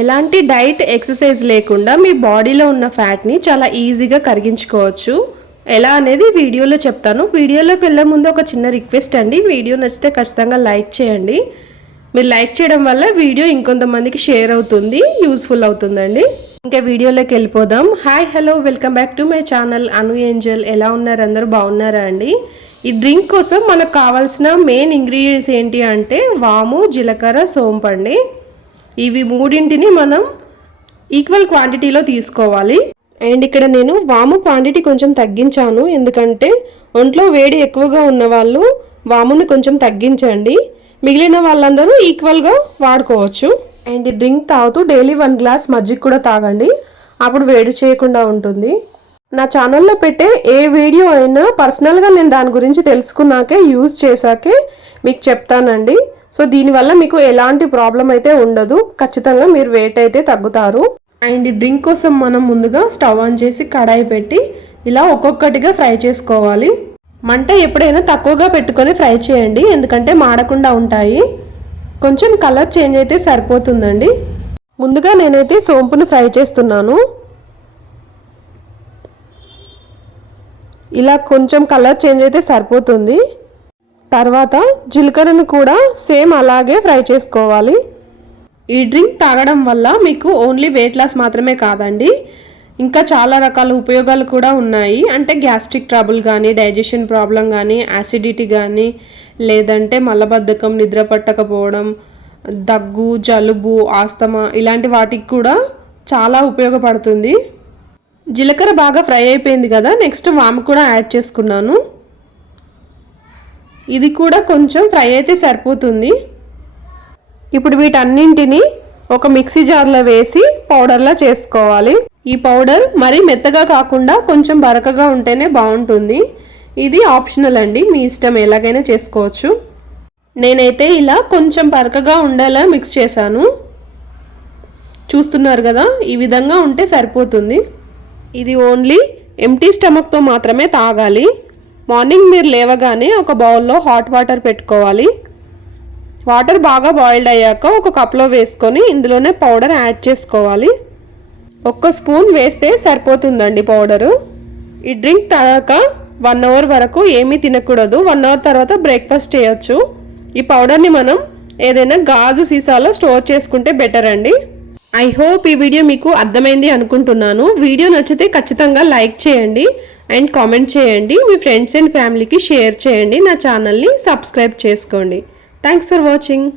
ఎలాంటి diet exercise లేకుండా మీ బాడీలో ఉన్న ఫ్యాట్ని చాలా ఈజీగా కరిగించుకోవచ్చు. ఎలా అనేది వీడియోలో చెప్తాను. వీడియోలోకి వెళ్ళే ముందు ఒక చిన్న రిక్వెస్ట్ అండి. వీడియో నచ్చితే ఖచ్చితంగా లైక్ చేయండి. మీరు లైక్ చేయడం వల్ల వీడియో ఇంకొంతమందికి షేర్ అవుతుంది యూస్ఫుల్ అవుతుందండి. ఇంకా వీడియోలోకి వెళ్ళిపోదాం. Hi hello welcome back to my channel Anu Angel. ఎలా ఉన్నారు? అందరూ బాగున్నారా అండి? ఈ డ్రింక్ కోసం మనకు కావాల్సిన మెయిన్ ఇంగ్రీడియంట్స్ ఏంటి అంటే వాము జీలకర్ర సోంపండి అండి. ఇవి మూడింటిని మనం ఈక్వల్ క్వాంటిటీలో తీసుకోవాలి. అండ్ ఇక్కడ నేను వాము క్వాంటిటీ కొంచెం తగ్గించాను. ఎందుకంటే ఒంట్లో వేడి ఎక్కువగా ఉన్న వాళ్ళు వాముని కొంచెం తగ్గించండి. మిగిలిన వాళ్ళందరూ ఈక్వల్గా వాడుకోవచ్చు. అండ్ డ్రింక్ తాగుతూ డైలీ వన్ గ్లాస్ మజ్జిగ కూడా తాగండి. అప్పుడు వేడి చేయకుండా ఉంటుంది. నా ఛానల్లో పెట్టే ఏ వీడియో అయినా పర్సనల్గా నేను దాని గురించి తెలుసుకున్నాకే యూజ్ చేశాకే మీకు చెప్తానండి. సో దీనివల్ల మీకు ఎలాంటి ప్రాబ్లం అయితే ఉండదు. ఖచ్చితంగా మీరు వెయిట్ అయితే తగ్గుతారు. అండ్ డ్రింక్ కోసం మనం ముందుగా స్టవ్ ఆన్ చేసి కడాయి పెట్టి ఇలా ఒక్కొక్కటిగా ఫ్రై చేసుకోవాలి. మంట ఎప్పుడైనా తక్కువగా పెట్టుకొని ఫ్రై చేయండి. ఎందుకంటే మాడకుండా ఉంటాయి. కొంచెం కలర్ చేంజ్ అయితే సరిపోతుందండి. ముందుగా నేనైతే సోంపును ఫ్రై చేస్తున్నాను. ఇలా కొంచెం కలర్ చేంజ్ అయితే సరిపోతుంది. తర్వాత జీలకర్రను కూడా సేమ్ అలాగే ఫ్రై చేసుకోవాలి. ఈ డ్రింక్ తాగడం వల్ల మీకు ఓన్లీ వెయిట్ లాస్ మాత్రమే కాదండి. ఇంకా చాలా రకాల ఉపయోగాలు కూడా ఉన్నాయి. అంటే గ్యాస్ట్రిక్ ట్రబుల్ కానీ డైజెషన్ ప్రాబ్లం కానీ యాసిడిటీ కానీ లేదంటే మలబద్ధకం నిద్ర పట్టకపోవడం దగ్గు జలుబు ఆస్తమా ఇలాంటి వాటికి కూడా చాలా ఉపయోగపడుతుంది. జీలకర్ర బాగా ఫ్రై అయిపోయింది కదా నెక్స్ట్ వాము కూడా యాడ్ చేసుకున్నాను. ఇది కూడా కొంచెం ఫ్రై అయితే సరిపోతుంది. ఇప్పుడు వీటన్నింటిని ఒక మిక్సీ జార్లో వేసి పౌడర్లా చేసుకోవాలి. ఈ పౌడర్ మరీ మెత్తగా కాకుండా కొంచెం బరకగా ఉంటేనే బాగుంటుంది. ఇది ఆప్షనల్ అండి మీ ఇష్టం ఎలాగైనా చేసుకోవచ్చు. నేనైతే ఇలా కొంచెం బరకగా ఉండేలా మిక్స్ చేశాను. చూస్తున్నారు కదా ఈ విధంగా ఉంటే సరిపోతుంది. ఇది ఓన్లీ ఎంటీ స్టమక్తో మాత్రమే తాగాలి. మార్నింగ్ మీరు లేవగానే ఒక బౌల్లో హాట్ వాటర్ పెట్టుకోవాలి. వాటర్ బాగా బాయిల్డ్ అయ్యాక ఒక కప్లో వేసుకొని ఇందులోనే పౌడర్ యాడ్ చేసుకోవాలి. ఒక్క స్పూన్ వేస్తే సరిపోతుందండి పౌడరు. ఈ డ్రింక్ తాగాక వన్ అవర్ వరకు ఏమీ తినకూడదు. వన్ అవర్ తర్వాత బ్రేక్ఫాస్ట్ చేయొచ్చు. ఈ పౌడర్ని మనం ఏదైనా గాజు సీసాలో స్టోర్ చేసుకుంటే బెటర్ అండి. ఐ హోప్ ఈ వీడియో మీకు అర్థమైంది అనుకుంటున్నాను. వీడియో నచ్చితే ఖచ్చితంగా లైక్ చేయండి. అండ్ కామెంట్ చేయండి. మీ ఫ్రెండ్స్ అండ్ ఫ్యామిలీకి షేర్ చేయండి. నా ఛానల్ని సబ్స్క్రైబ్ చేసుకోండి. Thanks for watching.